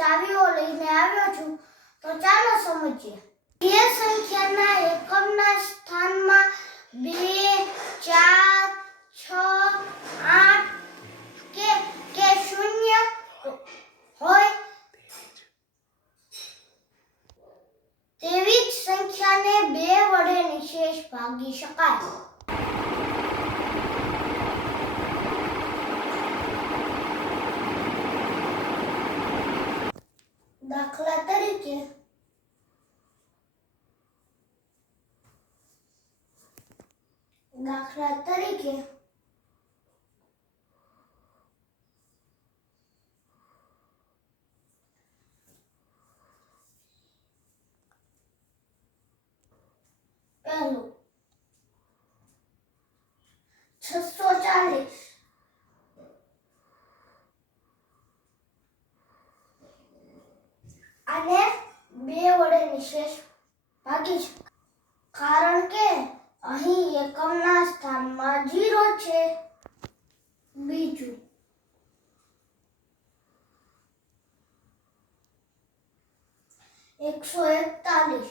ચાવીઓ લઈને આવ્યો છું. તો ચાલો સમજીએ. બે સંખ્યાના એકમના સ્થાનમાં બે, ચાર, છ, આઠ, કે કે શૂન્ય હોય તેવી જ સંખ્યાને બે વડે નિશેષ ભાગી શકાય. દાખલા તરીકે દાખલા તરીકે પહેલું છસો ચાલીસ આને બે વડે નિશેષ ભાગી શકાય કારણ કે અહીં એકમના સ્થાનમાં જીરો છે. બીજું. એકસો એકતાલીસ.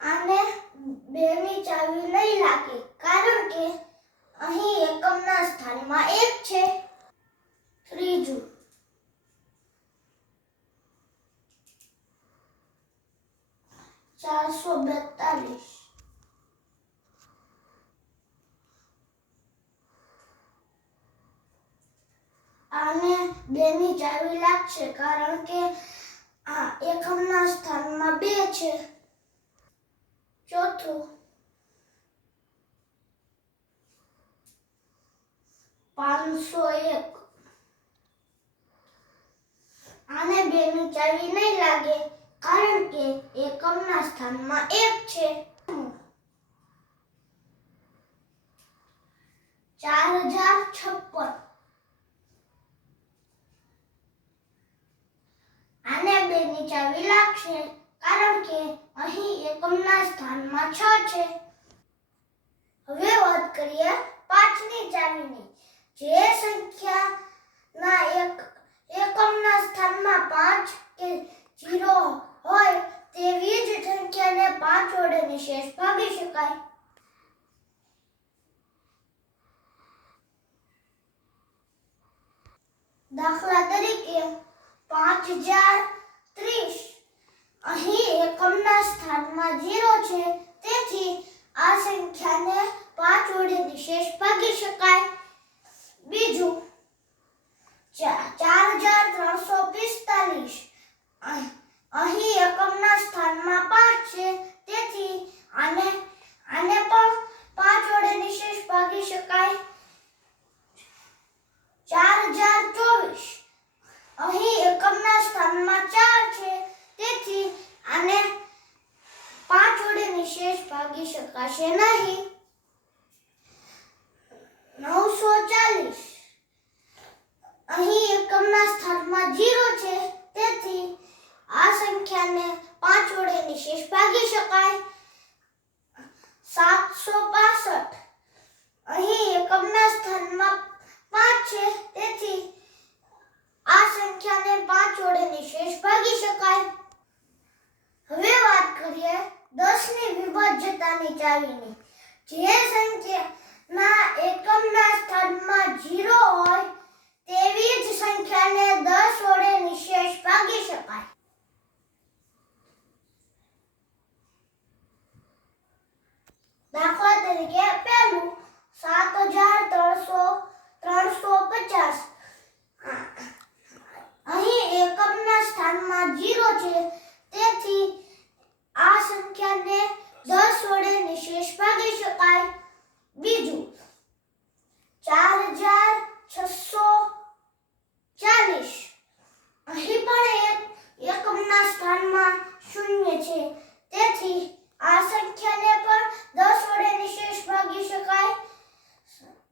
આને બેની ચાવી નહીં લાગે, કારણ કે અહીં એકમના સ્થાનમાં એક છે ત્રીજું ચારસો બેતાલીસ આને બેની ચાવી લાગશે કારણ કે આ એકમના સ્થાનમાં બે છે. ચોથું. પાંચસો એક. આને બેની ચાવી નહીં લાગે કારણ કે એકમના સ્થાનમાં એક છે. ચાર હજાર છપ્પન આને બેની ચાવી લાગશે કારણ કે અહીં એકમના સ્થાનમાં છ છે. હવે વાત કરીએ પાંચની ચાવીની. જે સંખ્યાના એક, એકમના સ્થાનમાં પાંચ કે જીરો હોય તેવી જ સંખ્યાને પાંચ વડે નિશેષ ભાગી શકાય. દાખલા તરીકે પાંચ હજાર ત્રીસ. અહીં એકમના સ્થાનમાં ઝીરો છે, તેથી આ સંખ્યાને પાંચ વડે નિશેષ ભાગી શકાય. બીજું ચાર હજાર ત્રણસો પિસ્તાલીસ અહ- અહીં એકમના સ્થાનમાં પાંચ છે તેથી આને આને પણ પાંચ વડે નિશેષ ભાગી શકાય ચાર હજાર ચોવીસ અહીં એકમના સ્થાનમાં ચાર છે તેથી આને પાંચ વડે નિશેષ ભાગી શકાશે નહીં. નવસો ચાલીસ. અહીં એકમના સ્થાનમાં જીરો છે. તેથી આ સંખ્યાને પાંચ વડે નિશેષ ભાગી શકાય. સાતસો પાસઠ. અહીં એકમના સ્થાનમાં પાંચ છે. તેથી આ સંખ્યાને પાંચ વડે નિશેષ ભાગી શકાય. વિભાજ્યતાની ચાવીની. જે સંખ્યાના એકમના સ્થાનમાં જીરો હોય તેવી જ સંખ્યાને દસ વડે નિશેષ ભાગી શકાય. દાખલા તરીકે પહેલું સાત હજાર ત્રણસો ત્રણસો પચાસ અહીં એકમના સ્થાનમાં જીરો છે તેથી આ સંખ્યાને દસ વડે નિશેષ ભાગી શકાય બીજું ચાર હજાર છસો ચાલીસ અહીં પણ એક એકમના સ્થાનમાં શૂન્ય છે તેથી આ સંખ્યાને પણ દસ વડે નિશેષ ભાગી શકાય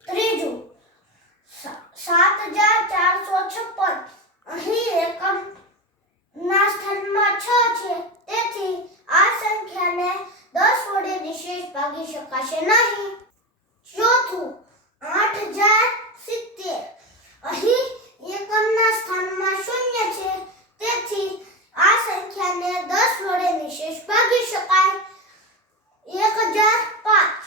ત્રીજું સા- સાત હજાર ચારસો છપ્પન. અહીં એકમ ના સ્થાનમાં છ છે. તેથી આ સંખ્યાને દસ વડે નિશેષ ભાગી શકાશે નહીં ચોથું આઠ હજાર સિત્તેર અહીં એકમના સ્થાનમાં શૂન્ય છે તેથી આ સંખ્યાને દસ વડે નિશેષ ભાગી શકાય એક હજાર પાંચ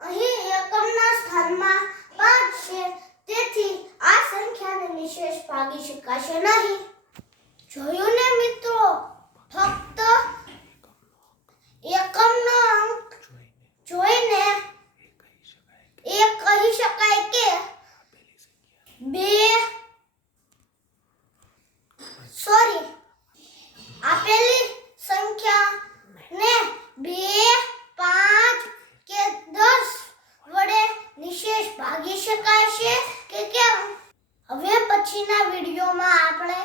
અહીં એકમના સ્થાનમાં પાંચ છે તેથી આ સંખ્યાને નિશેષ ભાગી શકાશે નહીં જોયું ને મિત્રો ફક્ત એકમનો અંક જોઈને એ કહી શકાય કે બે સોરી આપેલી સંખ્યા ને બે પાંચ કે દસ વડે નિશેષ ભાગી શકાય છે કે કેમ? હવે પછીના વિડીયોમાં આપણે